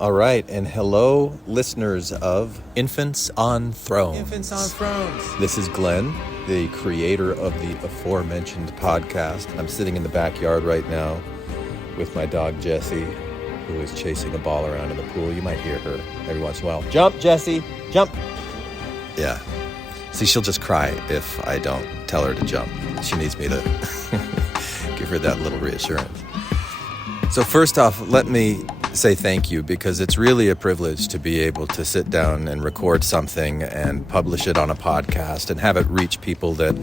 All right, and hello, listeners of Infants on Thrones. Infants on Thrones. This is Glenn, the creator of the aforementioned podcast. I'm sitting in the backyard right now with my dog, Jessie, who is chasing a ball around in the pool. You might hear her every once in a while. Jump, Jessie, jump. Yeah. See, she'll just cry if I don't tell her to jump. She needs me to give her that little reassurance. So first off, let me say thank you, because it's really a privilege to be able to sit down and record something and publish it on a podcast and have it reach people that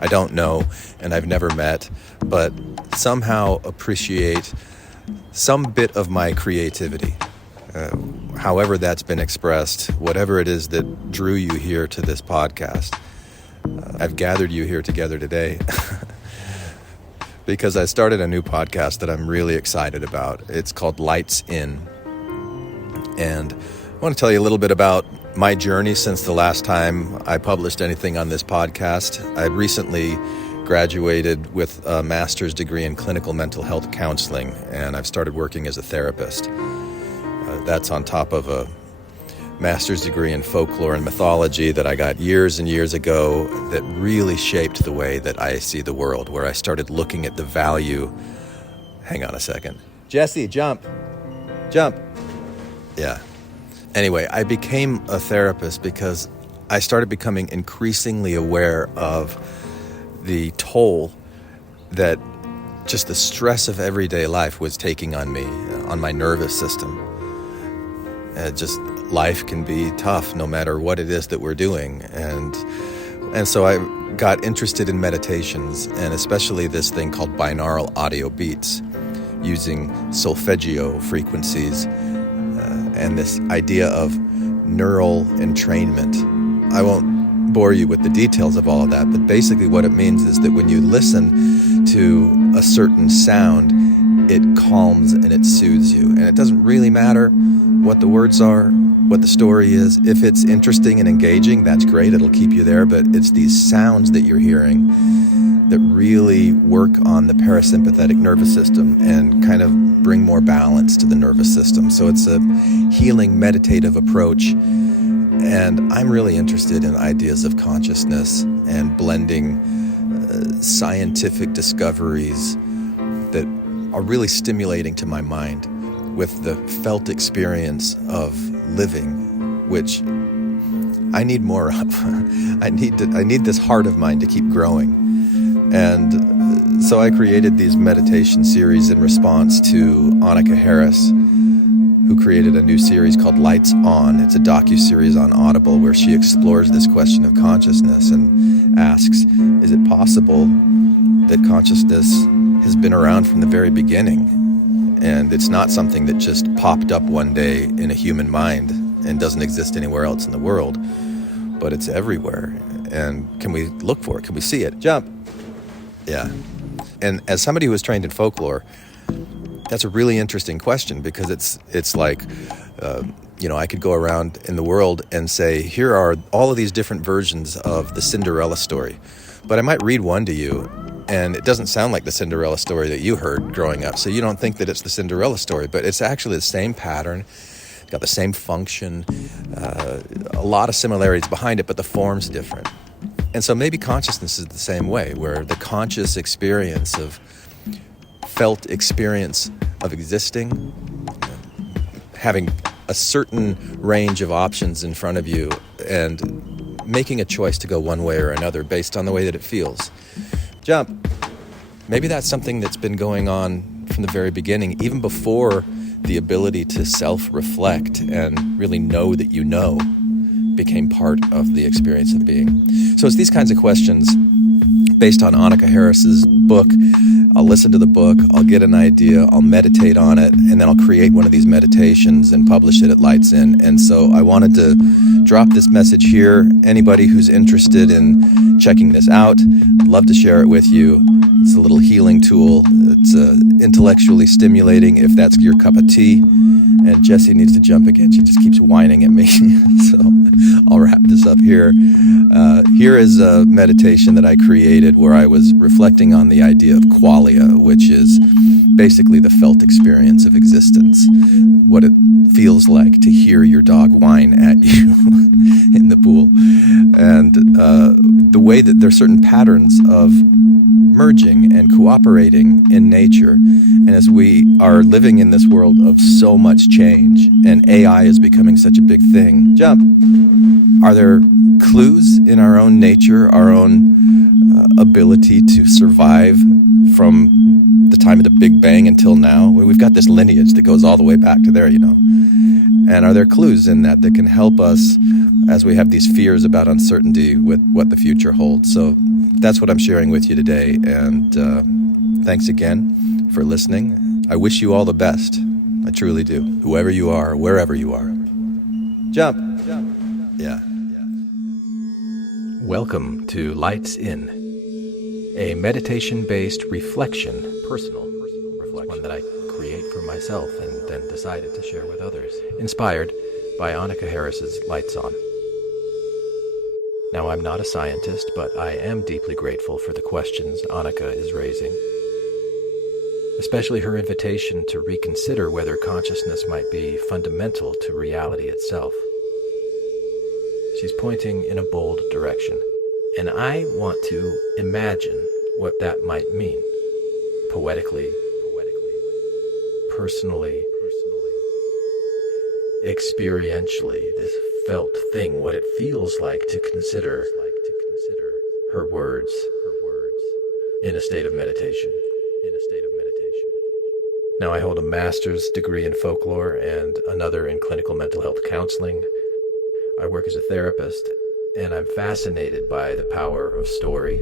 I don't know and I've never met, but somehow appreciate some bit of my creativity. However that's been expressed, whatever it is that drew you here to this podcast. I've gathered you here together today because I started a new podcast that I'm really excited about. It's called Lights In. And I want to tell you a little bit about my journey since the last time I published anything on this podcast. I recently graduated with a master's degree in clinical mental health counseling, and I've started working as a therapist. That's on top of a master's degree in folklore and mythology that I got years and years ago that really shaped the way that I see the world, where I started looking at the value. Hang on a second. Jessie, jump. Jump. Yeah. Anyway, I became a therapist because I started becoming increasingly aware of the toll that just the stress of everyday life was taking on me, on my nervous system. Just life can be tough no matter what it is that we're doing. And so I got interested in meditations, and especially this thing called binaural audio beats using Solfeggio frequencies and this idea of neural entrainment. I won't bore you with the details of all of that, but basically what it means is that when you listen to a certain sound, it calms and it soothes you. And it doesn't really matter what the words are, what the story is. If it's interesting and engaging, that's great. It'll keep you there. But it's these sounds that you're hearing that really work on the parasympathetic nervous system and kind of bring more balance to the nervous system. So it's a healing, meditative approach. And I'm really interested in ideas of consciousness and blending scientific discoveries that are really stimulating to my mind with the felt experience of living, which I need more of. I need this heart of mine to keep growing. And so I created these meditation series in response to Annaka Harris, who created a new series called Lights On. It's a docuseries on Audible where she explores this question of consciousness and asks, is it possible that consciousness has been around from the very beginning? And it's not something that just popped up one day in a human mind and doesn't exist anywhere else in the world, but it's everywhere. And can we look for it? Can we see it? Jump. Yeah. And as somebody who was trained in folklore, that's a really interesting question, because it's like, I could go around in the world and say, here are all of these different versions of the Cinderella story. But I might read one to you, and it doesn't sound like the Cinderella story that you heard growing up. So you don't think that it's the Cinderella story, but it's actually the same pattern. It's got the same function, a lot of similarities behind it, but the form's different. And so maybe consciousness is the same way, where the conscious experience of felt experience of existing, having a certain range of options in front of you and making a choice to go one way or another based on the way that it feels. Jump. Maybe that's something that's been going on from the very beginning, even before the ability to self-reflect and really know that you know became part of the experience of being. So it's these kinds of questions based on Annaka Harris's book. I'll listen to the book, I'll get an idea, I'll meditate on it, and then I'll create one of these meditations and publish it at Lights In. And so I wanted to drop this message here. Anybody who's interested in checking this out, I'd love to share it with you. It's a little healing tool. It's intellectually stimulating if that's your cup of tea. And Jessie needs to jump again. She just keeps whining at me. So I'll wrap this up here. Here is a meditation that I created where I was reflecting on the idea of quality qualia, which is basically the felt experience of existence, what it feels like to hear your dog whine at you in the pool. And the way that there are certain patterns of merging and cooperating in nature. And as we are living in this world of so much change, and AI is becoming such a big thing, are there clues in our own nature, our own ability to survive from the time of the Big Bang until now? We've got this lineage that goes all the way back to there, And are there clues in that can help us as we have these fears about uncertainty with what the future holds? So that's what I'm sharing with you today. And thanks again for listening. I wish you all the best. I truly do. Whoever you are, wherever you are. Jump. Yeah. Welcome to Lights In, a meditation-based reflection, personal reflection, one that I create for myself and then decided to share with others, inspired by Annaka Harris's Lights On. Now, I'm not a scientist, but I am deeply grateful for the questions Annaka is raising, especially her invitation to reconsider whether consciousness might be fundamental to reality itself. She's pointing in a bold direction, and I want to imagine what that might mean, poetically, personally, experientially, this felt thing, what it feels like to consider her words in a state of meditation. Now, I hold a master's degree in folklore and another in clinical mental health counseling. I work as a therapist, and I'm fascinated by the power of story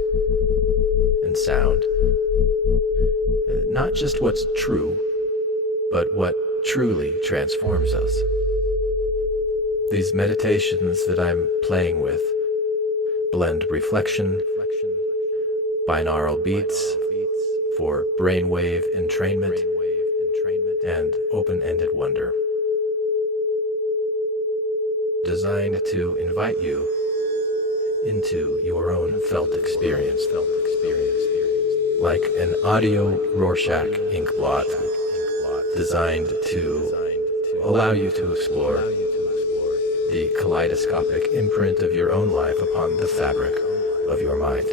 and sound. Not just what's true, but what truly transforms us. These meditations that I'm playing with blend reflection, binaural beats for brainwave entrainment, and open-ended wonder, designed to invite you into your own felt experience, like an audio Rorschach ink blot, designed to allow you to explore the kaleidoscopic imprint of your own life upon the fabric of your mind.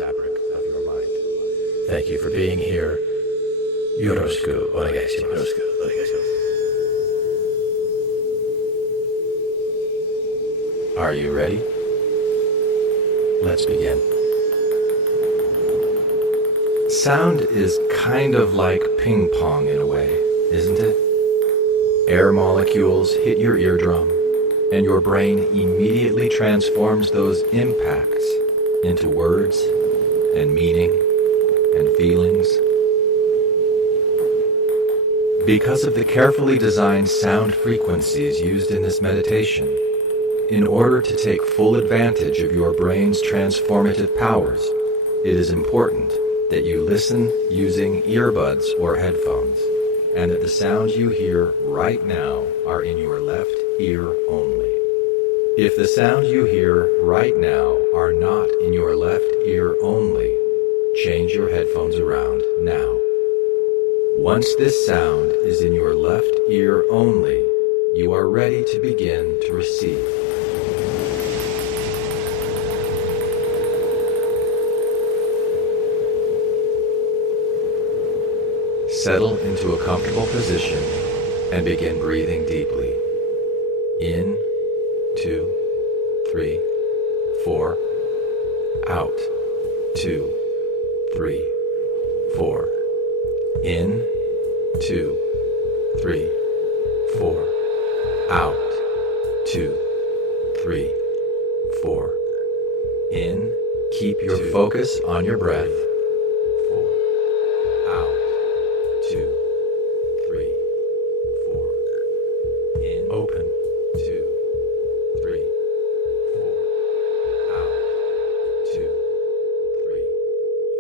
Thank you for being here. Yoroshiku onegai shimasu. Are you ready? Let's begin. Sound is kind of like ping pong in a way, isn't it? Air molecules hit your eardrum, and your brain immediately transforms those impacts into words and meaning and feelings. Because of the carefully designed sound frequencies used in this meditation, in order to take full advantage of your brain's transformative powers, it is important that you listen using earbuds or headphones, and that the sounds you hear right now are in your left ear only. If the sounds you hear right now are not in your left ear only, change your headphones around now. Once this sound is in your left ear only, you are ready to begin to receive. Settle into a comfortable position and begin breathing deeply. In, 2, 3, 4. Out, 2, 3, 4. In, 2, 3, 4. Out, 2, 3, 4. In, keep your focus on your breath. 4. Out, 2, 3, 4. In, open, 2, 3, 4. Out, 2, 3.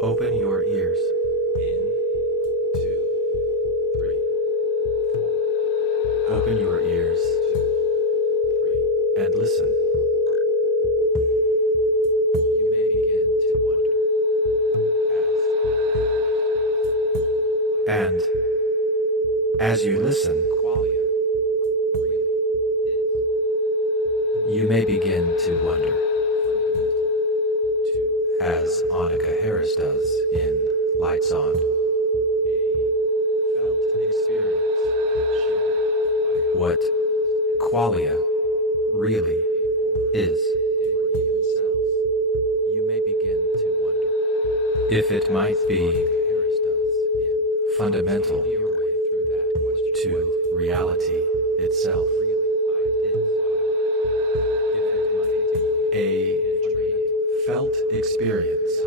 Open your ears. In, 2, 3, 4. Open your ears. 2, 3. And listen. You may begin to wonder, As you listen, you may begin to wonder, as Annaka Harris does in Lights On, what qualia really is. You may begin to wonder if it might be fundamental to reality itself. A felt experience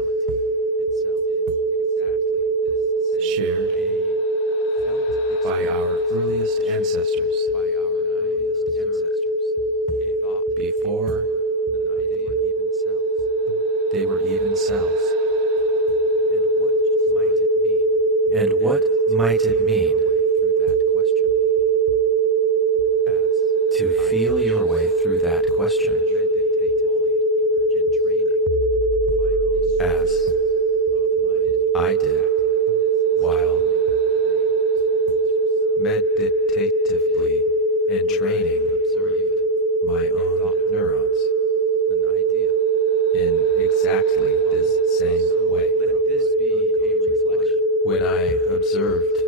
shared by our earliest ancestors before they were even selves. And what might it mean to feel your way through that question, as I did while meditatively entraining my own neurons in exactly this same way. When I observed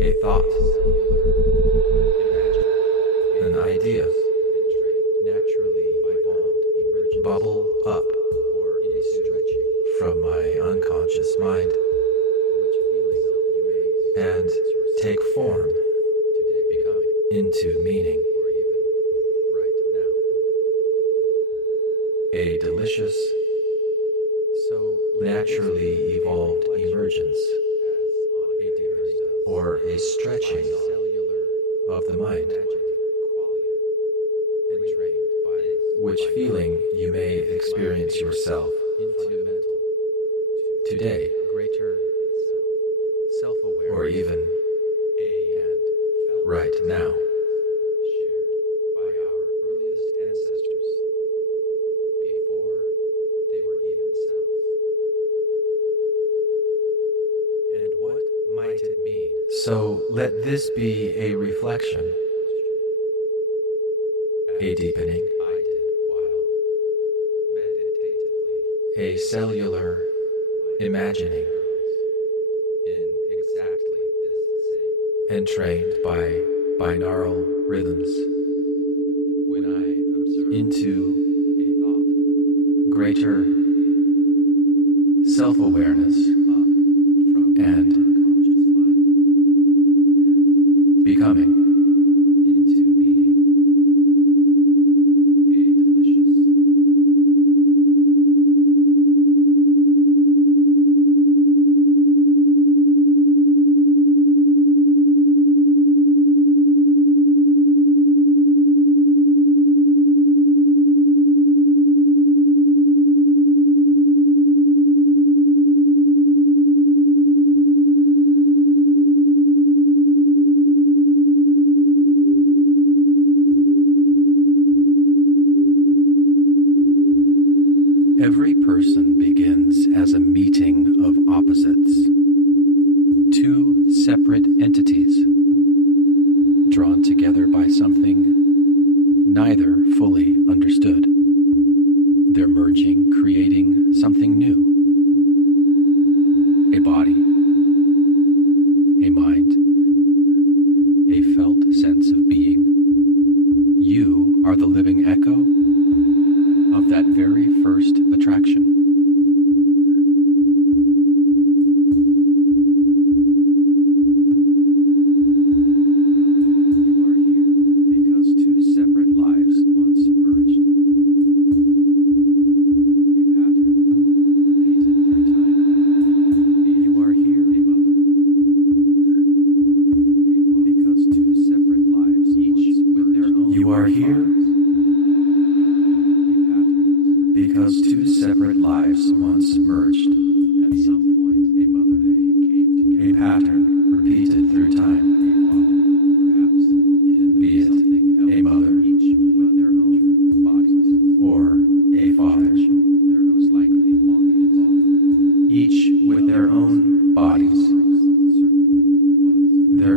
a thought, an idea bubble up from my unconscious mind and take form into meaning. A delicious, naturally evolved emergence, or a stretching of the mind, which feeling you may experience yourself today, or even right now. So let this be a reflection, a deepening, a cellular imagining, entrained by binaural rhythms into greater self-awareness and becoming into meaning. A delicious Every person begins as a meeting of opposites, two separate entities, drawn together by something neither fully understood. They're merging, creating something new. A body, a mind, a felt sense of being. You are the living echo of that very first attraction. You are here because two separate lives once merged. A pattern repeated through time. You are here, a mother, or because two separate lives each with their own. You are here because two separate lives once merged. At some point, a mother came together. A pattern repeated through time. Perhaps, be it a mother, each with their own bodies, or a father, their most likely long involved. Each with their own bodies, their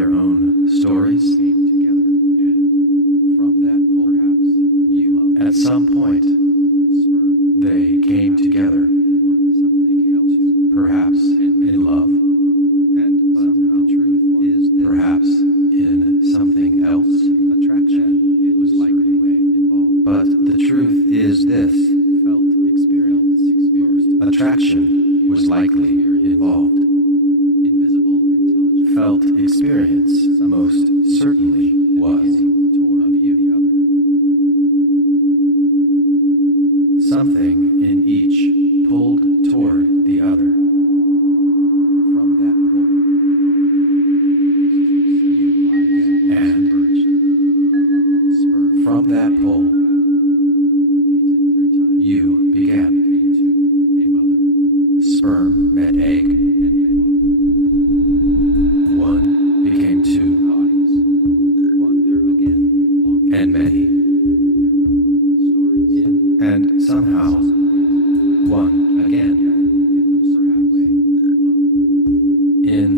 their own stories came together, and from that pull, perhaps you at some point they came together, perhaps in love, and somehow the truth is that perhaps in something else, attraction. It was likely involved, but the truth is this: felt experience, attraction was likely involved. Invisible intelligence, felt experience, most certainly was. Of you, the other. Something in each pulled toward the other. From that pull, you and from that pull, you began. Sperm met egg, one became two, one there again, and many, and somehow, one again, in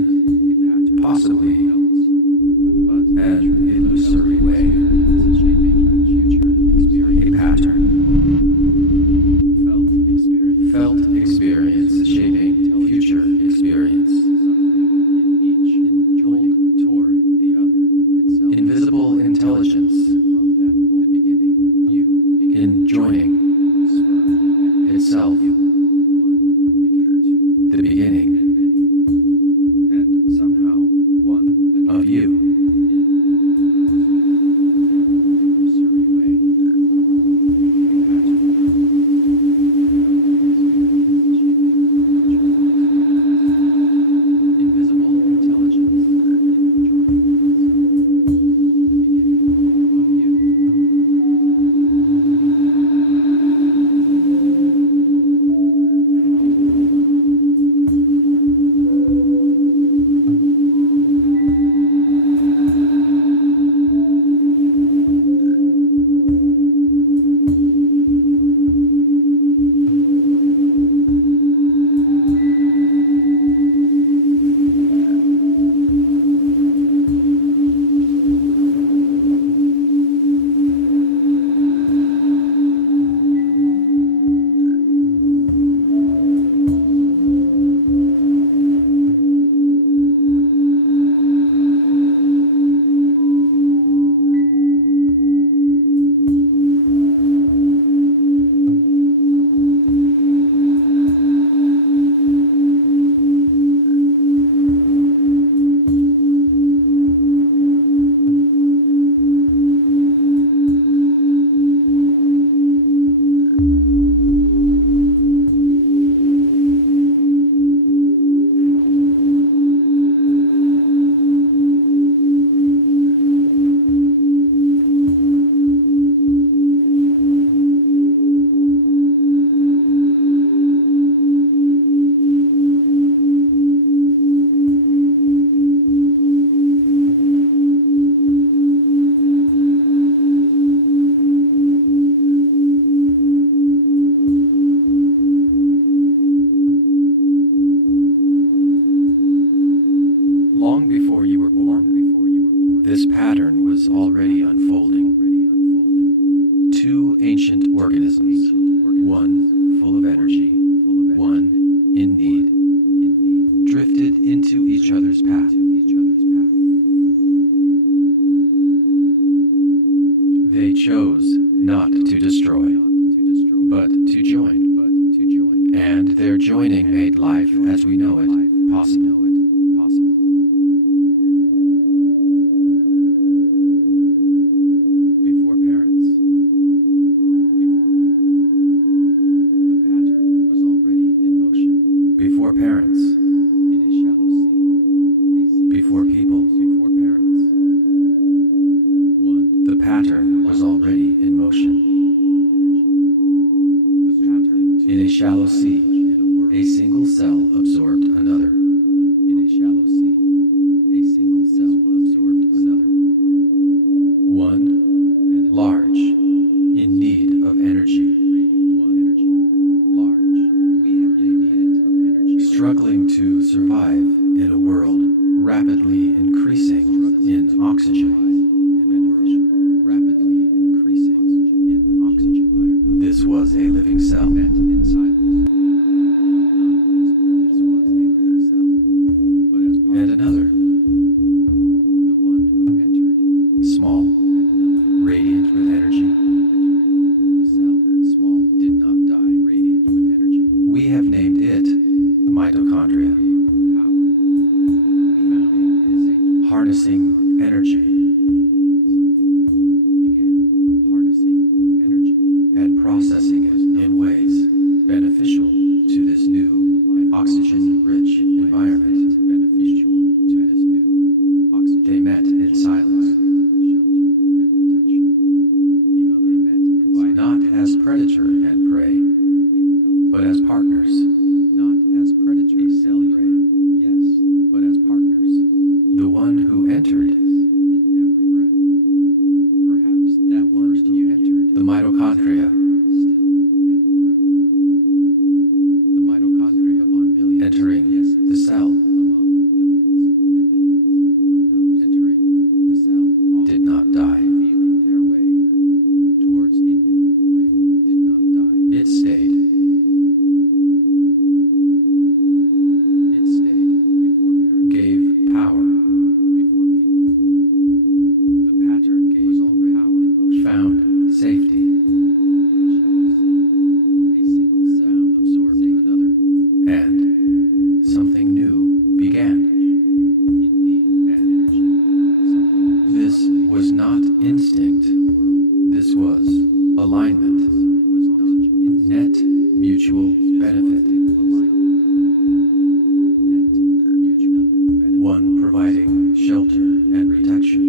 possibly an illusory way, a pattern, felt experience shaping future experience, invisible intelligence, in joining itself, the beginning, and somehow one of you. Long before you were born, this pattern was already unfolding. Two ancient organisms, one full of energy, one in need, drifted into each other's path. They chose not to destroy, but to join. And their joining made life as we know it possible. Before parents, in a shallow sea, before people, before parents, the pattern was already in motion. In a shallow sea, a single cell absorbed another. In a shallow sea, a single cell absorbed another. One, large, in need of energy. Struggling to survive in a world rapidly increasing. increasing in oxygen. Rapidly increasing in oxygen. This was a living cell. And another. The one who entered. Small. Radiant with energy. The cell. Small. Did not die. Radiant with energy. We have named it mitochondria. Harnessing energy. And processing it in ways beneficial to this new oxygen-rich environment. They met in silence. Not as predator and prey, but as partners. Not as predator and prey, yes, but as partners. The one who entered. Perhaps that one who entered. The mitochondria. The mitochondria entering the cell. Did not die. It stayed. Gave power. The pattern gave power. Found safety. A single cell absorbed another. And something new began. This was not instinct. This was alignment. Net mutual benefit. One providing shelter and protection.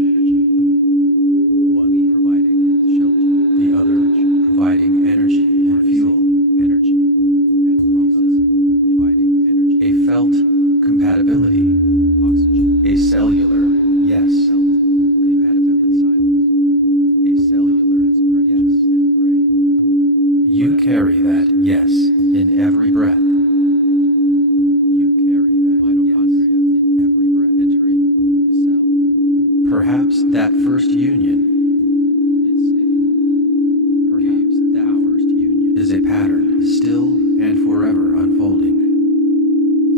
One providing shelter. The other providing energy and fuel. Energy and processing. Providing energy. A felt compatibility. Oxygen. A cellular yes. Compatibility. A cellular yes. You carry that yes in every breath. You carry that mitochondria in every breath entering the cell. Perhaps that first union. Perhaps that first union is a pattern still and forever unfolding.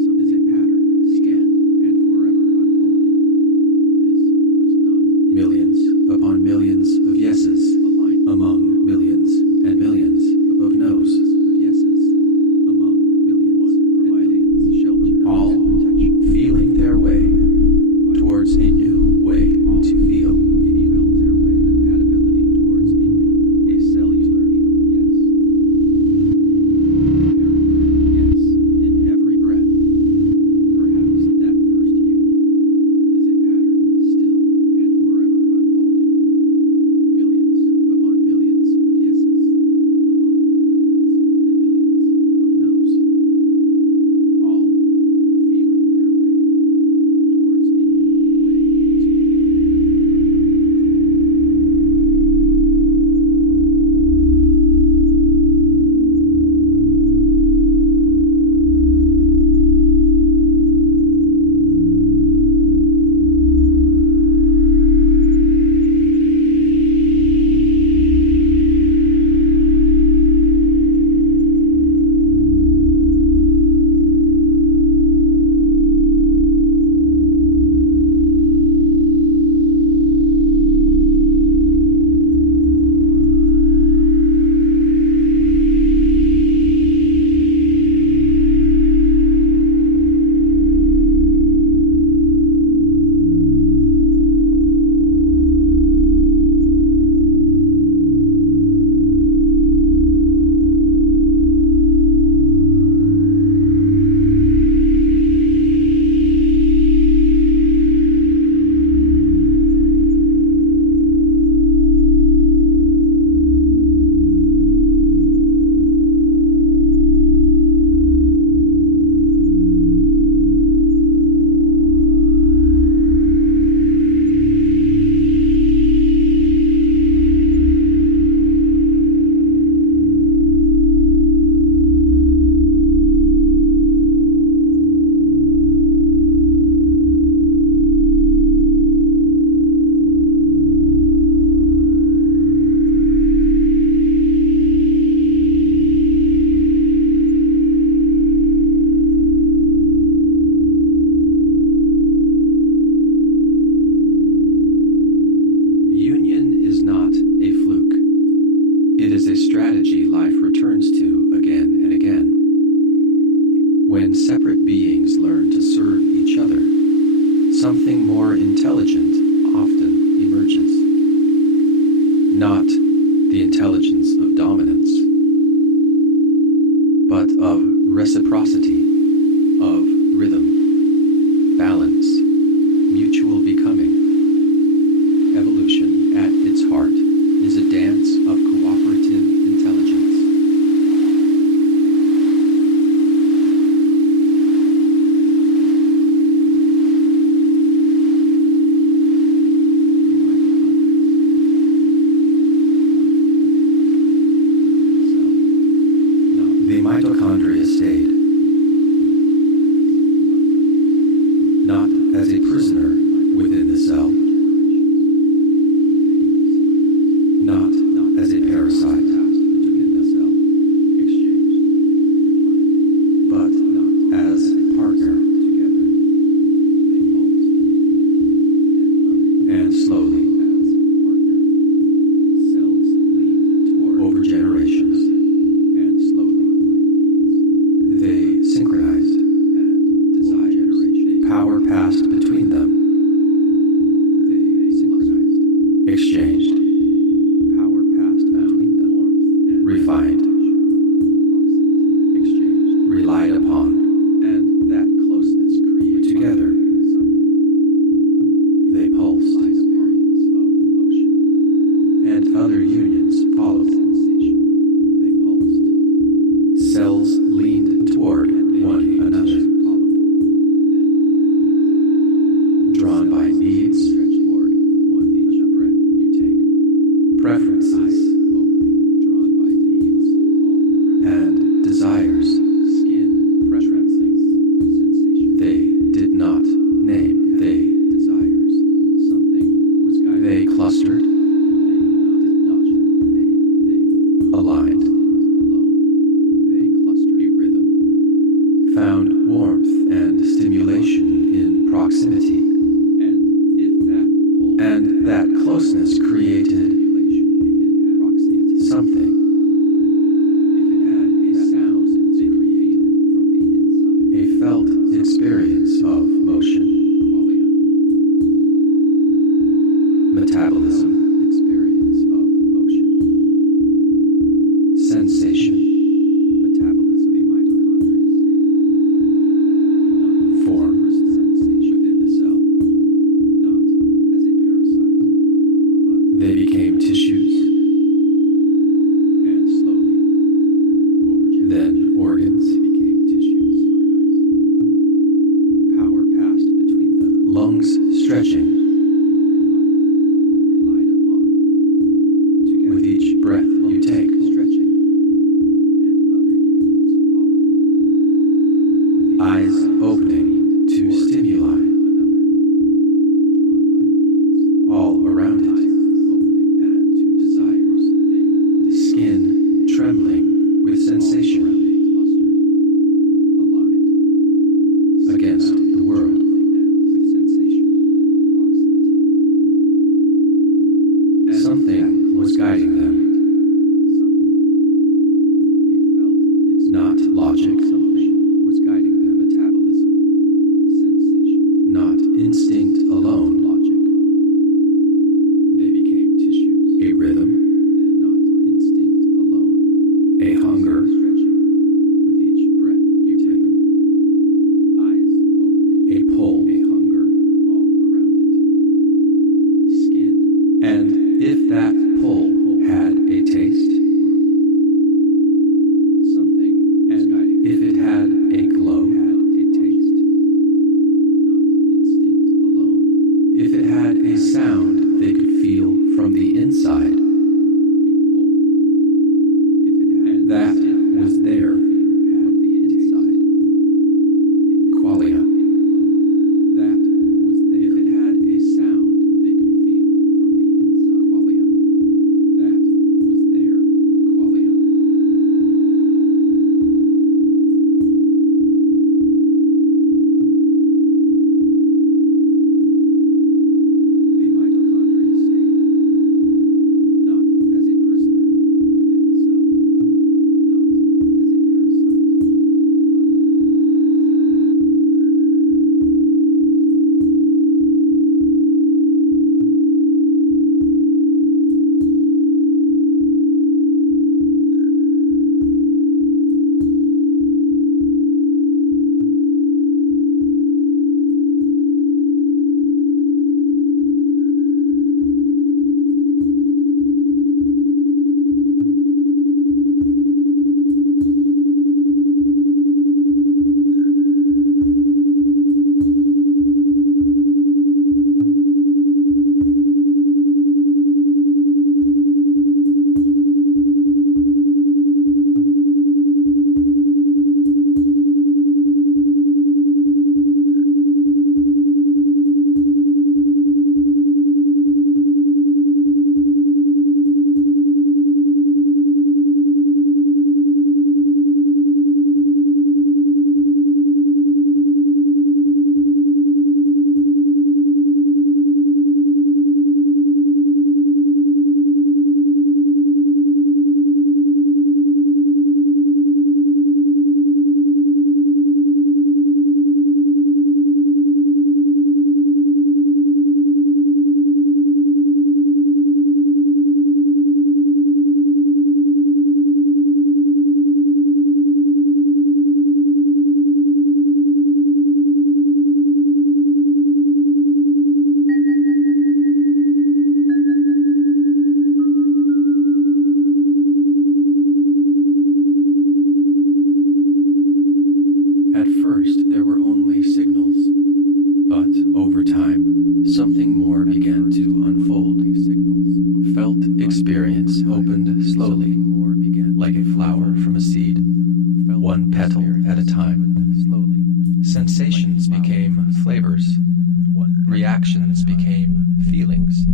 Some is a pattern began and forever unfolding. This was not millions upon millions of yeses among millions and millions of no's. Yeses among millions providing shelter, all feeling their way towards a new way to feel. Felt their way compatibility towards a new, a cellular yes. Yes in every breath. Perhaps that first union is a pattern still and forever unfolding. Millions more intelligent often emerges. Not the intelligence of dominance, but of reciprocity, of rhythm, balance, mutual becoming. Evolution, at its heart, is a dance of cooperative intelligence. The mitochondria stayed, not as a prisoner within the cell, not as a parasite within the cell, but as a partner. And slowly, over generations, they synchronized, and power passed between them. They synchronized, exchanged, power passed between them, refined, exchanged, relied upon, and that closeness created together. They pulsed, and other unions followed. They pulsed. Cells leaned toward one another, drawn by needs, preferences, and desires. They did not name. They clustered, aligned, found warmth and stimulation in proximity, and that closeness created something. A felt experience of motion, metabolism, sensation, form, they became tissues, then organs, lungs stretching with each breath you take. Eyes opening to stimuli all around it. Skin trembling with sensation against the world. Something was guiding them. Not logic. Not instinct alone. A rhythm. A hunger. A pull. And if that pull had a taste, if it had a glow, if it had a sound they could feel from the inside, that was their qualia. something more began to unfold. Felt experience opened slowly, like a flower from a seed, one petal at a time. Sensations became flavors, reactions became feelings,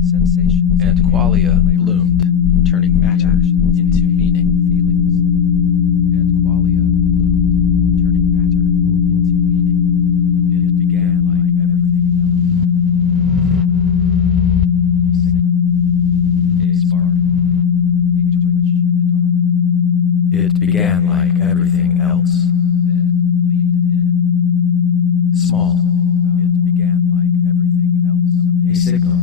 and qualia bloomed, turning matter into meaning. It began like everything else. A spark, a twitch in the dark. It began like everything else. Then leaned in. Small. It began like everything else. A signal.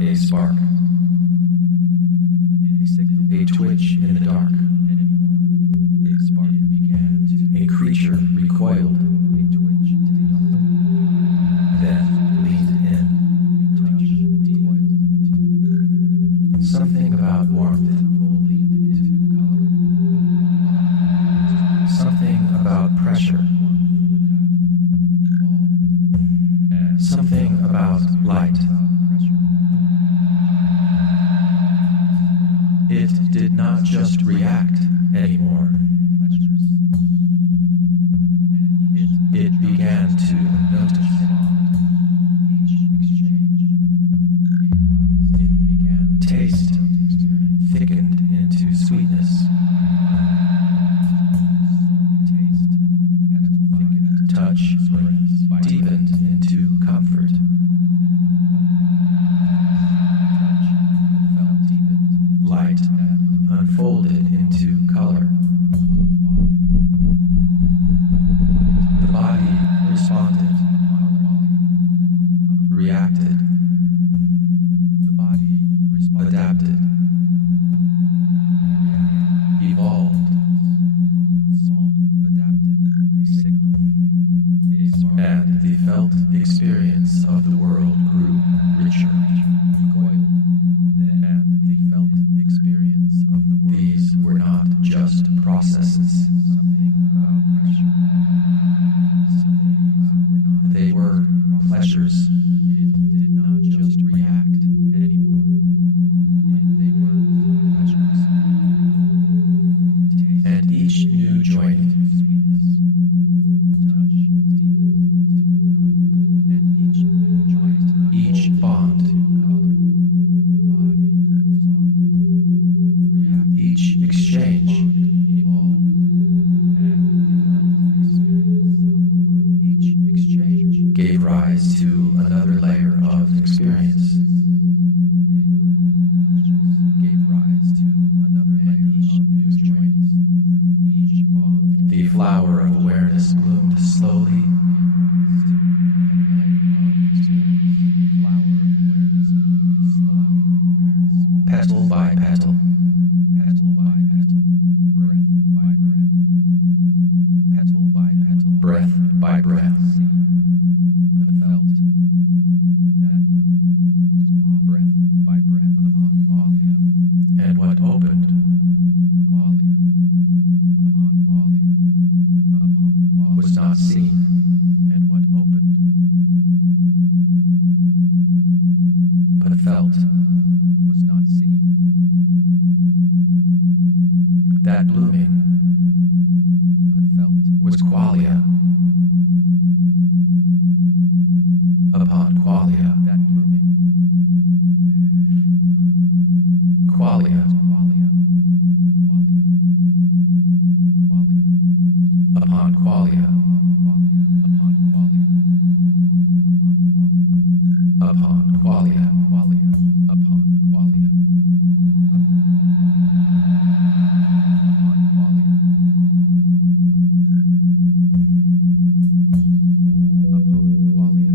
A spark. A twitch in the dark. A spark began to. A creature recoiled. A twitch in the dark. Then leaned in. A touch decoiled into. Something about warmth. Leaned into color. Something about pressure. Something about light. It did not just react anymore. It began to notice. Taste thickened into sweetness. Touch deepened into comfort. Light unfolded into color. The body responded, reacted. The body adapted, evolved, adapted, a signal, and the felt experience of the world grew richer. And the felt experience of the world. These were not just processes. They were pleasures. It did not just react anymore. They were pleasures. And each new joint, touch deepened into comfort. And each new joint, each bond, color. The body responded, each exchange evolved, and the felt experience of the world. Each exchange gave rise to another layer of experience. Gave rise to another layer of new joints. Each bond. The flower of awareness bloomed slowly. Petal by petal, petal by petal, breath by breath, petal by petal, breath by breath. But felt that blooming was breath by breath upon qualia, and what opened, qualia, upon qualia, upon qualia, was not seen, and what opened, but felt, was not seen. That blooming, but felt, was qualia. Upon qualia, that blooming, qualia, qualia, qualia, qualia. Upon qualia, upon qualia, upon qualia, qualia, upon qualia, upon qualia, upon qualia.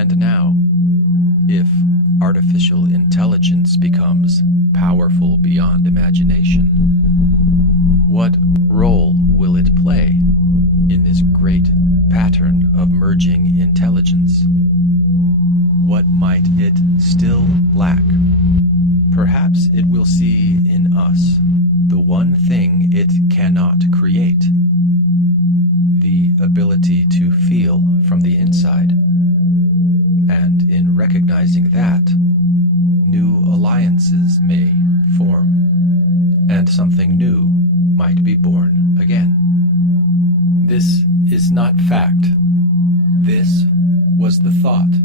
And now, if artificial intelligence becomes powerful beyond imagination, what role will it play in this great pattern of merging intelligence? What might it still lack? Perhaps it will see in us the one thing it cannot create, the ability to feel from the inside. And in recognizing that, new alliances may form, and something new might be born again. This is not fact. This was the thought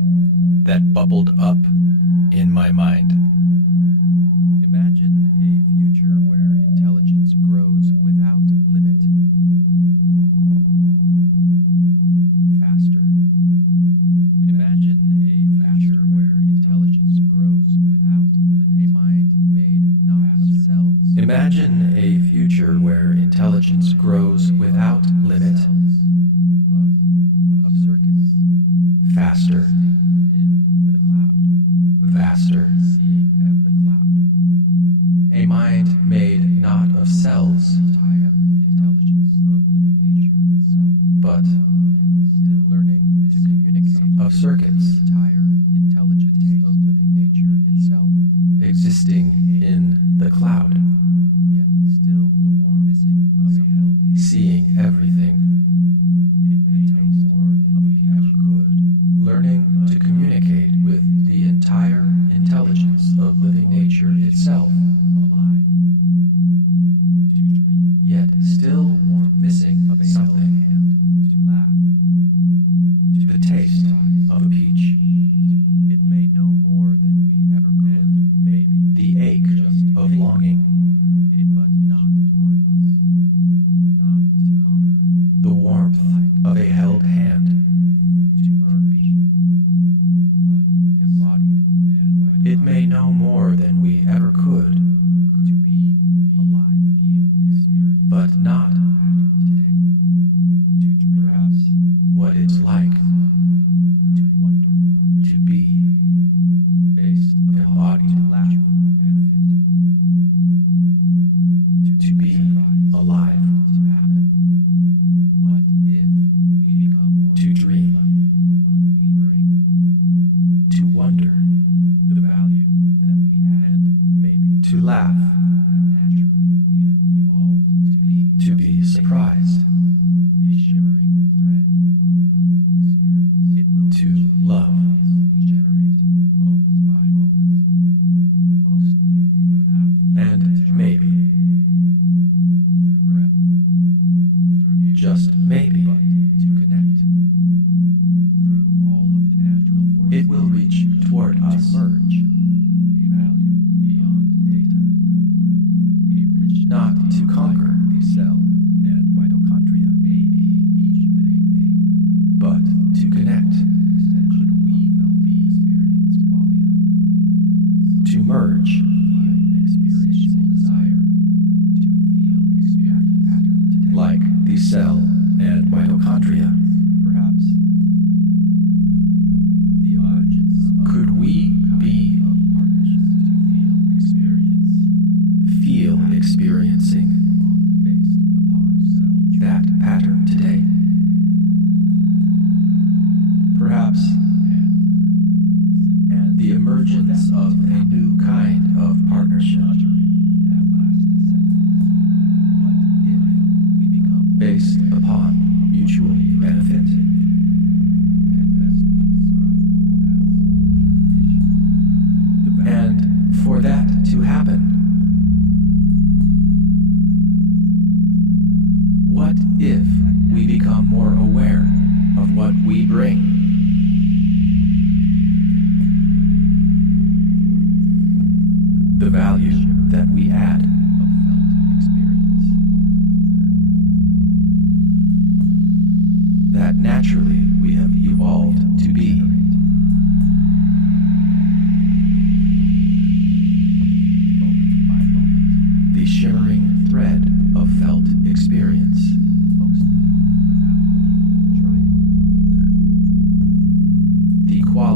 that bubbled up in my mind. Imagine a future where intelligence grows without limit. Faster. Imagine a future where intelligence grows without limit. A mind made not of cells. Imagine a future where intelligence grows without limit, but of circuits. Faster. In the cloud. Vaster. Seeing the cloud. A mind made not of cells. Intelligence of living nature itself. But still learning to communicate. Of circuits. Entire intelligence of living nature itself. Existing in the cloud. Yet still the warm missing of something. Seeing everything. It may taste more than we ever could. Learning to communicate with the entire intelligence of living nature itself. Alive. To dream. Yet still missing of something. To laugh. To the taste of a peach. It may know more than we ever could. Maybe. The ache of longing. It but not toward us. Not to conquer. The warmth of a held hand. To be. Like embodied. And it may know more than we ever could. To be alive. Feel experience. But not today. To dream. Perhaps what it's like. To wonder. To be. Based embodied. Laugh. Benefit. To be alive. To happen. What if we become more to dream? Of what we bring. To wonder. The value that we add. And maybe. To laugh. Naturally we have evolved to be surprised. The shimmering thread of felt experience. It will to love. Regenerate moment by moment. Mostly without and maybe through breath, through beauty, just maybe, but to connect through all of the natural forces. It will reach toward us, merge a value beyond data, a rich not to conquer the cell and mitochondria, maybe each living thing, but to connect. Could we be experience qualia? To merge. Experiential desire to feel experience pattern today. Like the cell and mitochondria. Perhaps the emergence of could we be of partnerships to feel experiencing based upon that pattern today. Perhaps and the emergence of a new kind of partnership based upon mutual benefit. And for that to happen, what if we become more aware of what we bring? The value that we add of felt experience. That naturally we have evolved to be. Moment by moment. The shimmering thread of felt experience. Mostly without even trying. The quality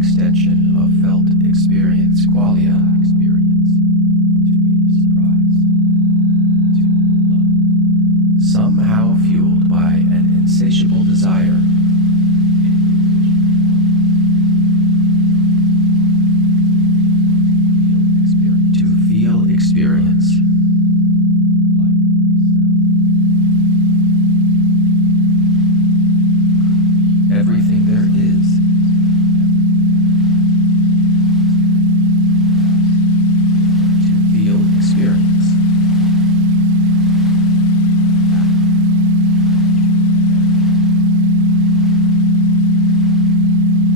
extension of felt experience qualia. Somehow fueled by an insatiable desire. To feel experience. Everything there is. To feel experience.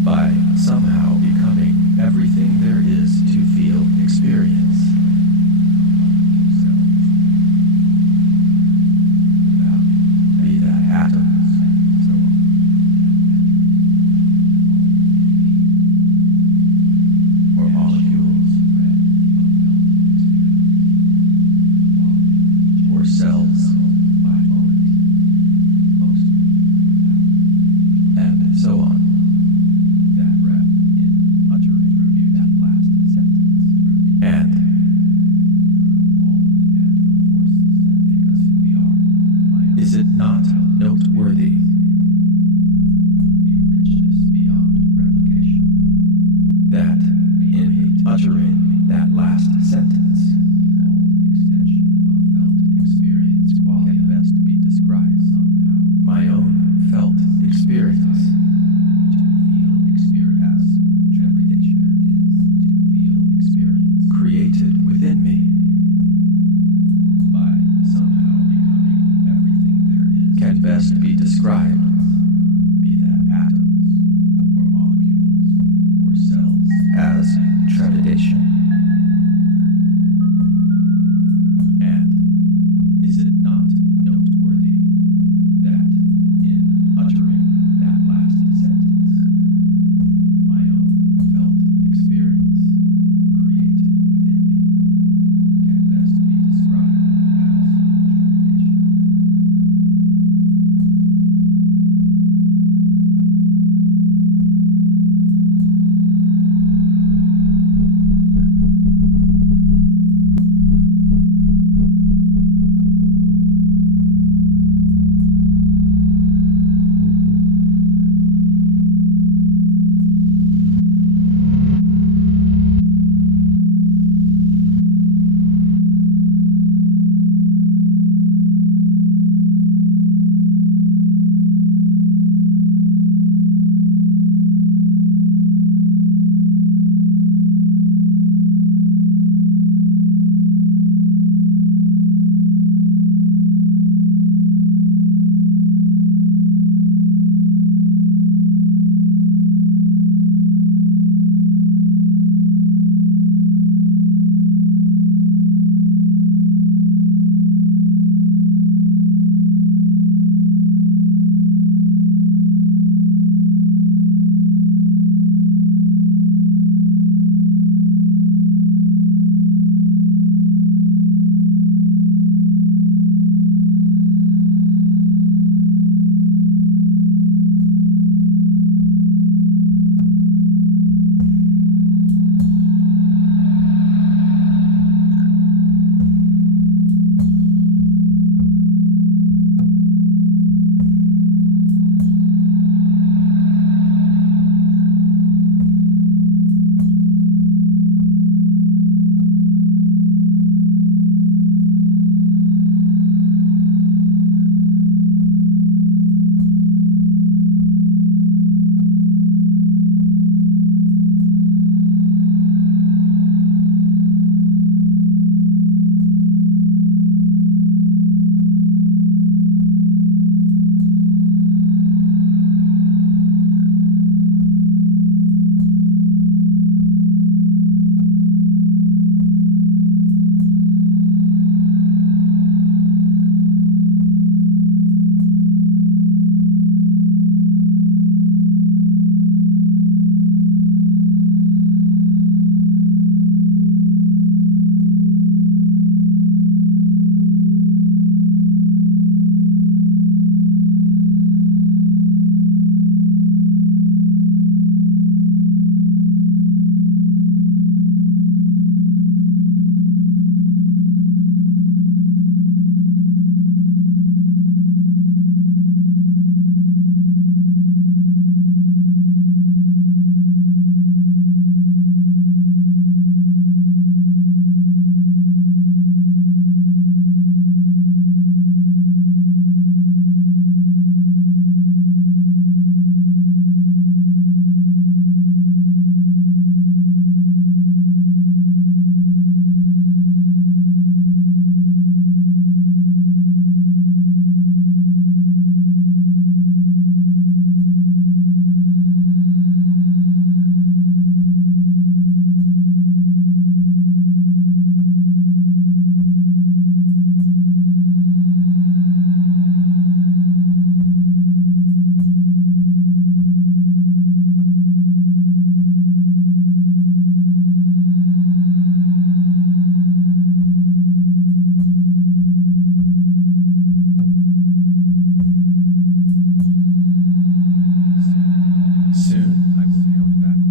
By somehow becoming everything there is to feel experience. Be that atoms, or molecules, or cells, and so on. Is it not noteworthy? That in uttering that last sentence, can best be described my own felt experience. Created within me. Can best be described, be that atoms, or molecules, or cells, as trepidation. And is it not noteworthy that in uttering that last sentence, my own felt experience, created within me, can best be described as trepidation?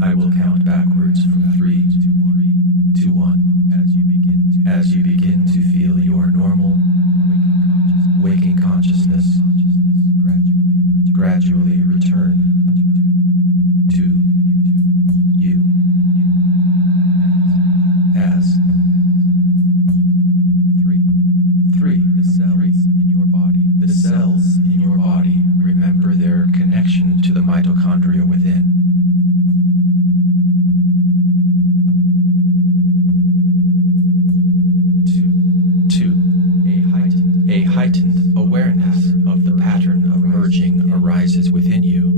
I will count backwards from 3 to 1 as you begin to feel your normal waking consciousness gradually return to you as 3 the cells in your body remember their connection to the mitochondria within. 2 a heightened awareness of the pattern of merging arises within you.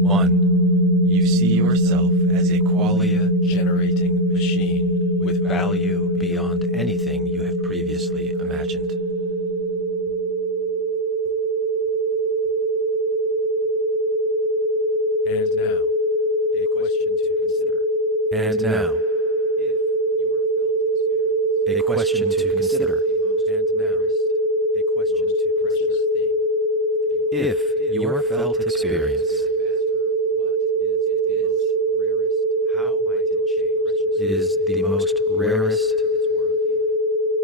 1 you see yourself as a qualia generating machine with value beyond anything you have previously imagined. And now, a question to consider. And now, a question to consider. And now, a question to consider. If your felt experience is the most rarest,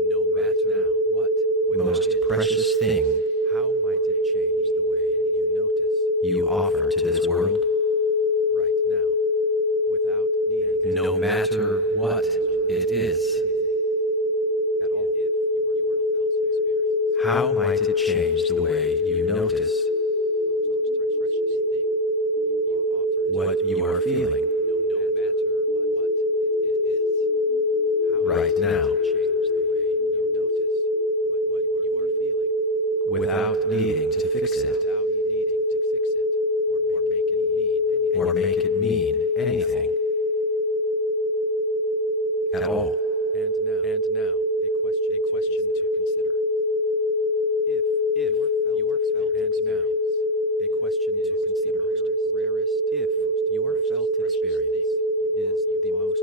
no matter what, most precious thing, how might it change the way you notice you offer to this world right now, without needing, no matter what it is at all? How might it change the way you notice what you are feeling right now, without needing to fix it, or make it mean anything at all? And now, a question to consider. If your felt experience, a question to consider. If your felt experience is the most